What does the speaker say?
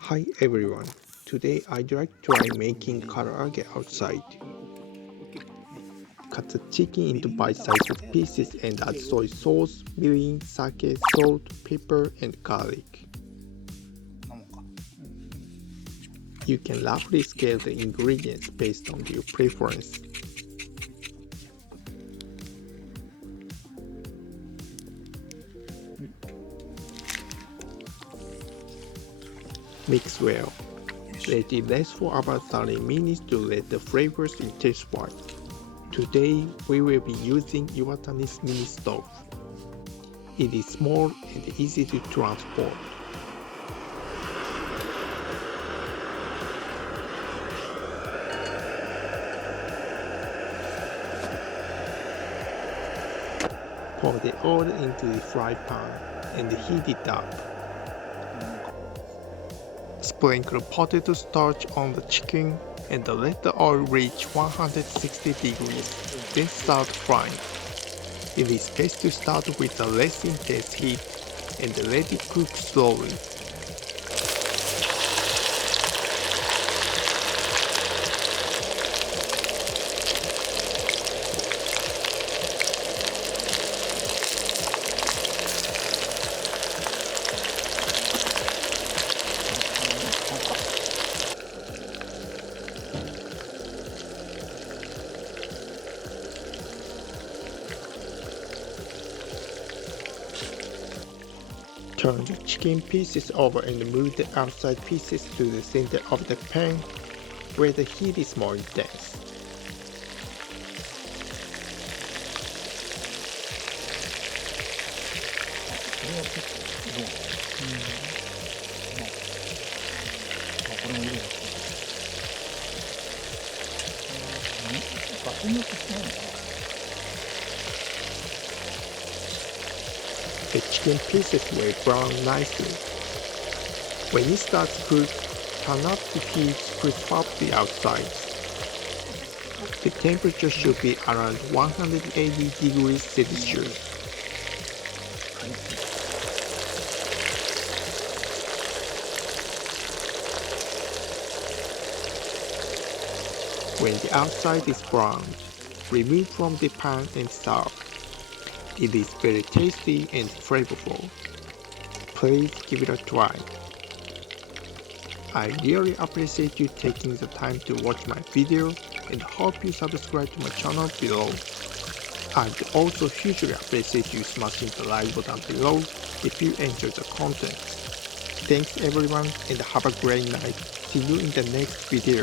Hi everyone, today I'd like to try making karaage outside. Cut the chicken into bite-sized pieces and add soy sauce, mirin, sake, salt, pepper, and garlic. You can roughly scale the ingredients based on your preference. Mix well. Let it rest for about 30 minutes to let the flavors intensify. Today we will be using Iwatani's mini stove. It is small and easy to transport. Pour the oil into the fry pan and heat it up. Sprinkle potato starch on the chicken and let the oil reach 160 degrees, then start frying. It is best to start with a less intense heat and let it cook slowly. Turn the chicken pieces over and move the outside pieces to the center of the pan where the heat is more intense. The chicken pieces will brown nicely. When it starts to cook, turn up the heat to crisp up the outside. The temperature should be around 180 degrees Celsius. When the outside is brown, remove from the pan and serve. It is very tasty and flavorful. Please give it a try. I really appreciate you taking the time to watch my video and hope you subscribe to my channel below. I'd also hugely appreciate you smashing the like button below if you enjoyed the content. Thanks everyone and have a great night. See you in the next video.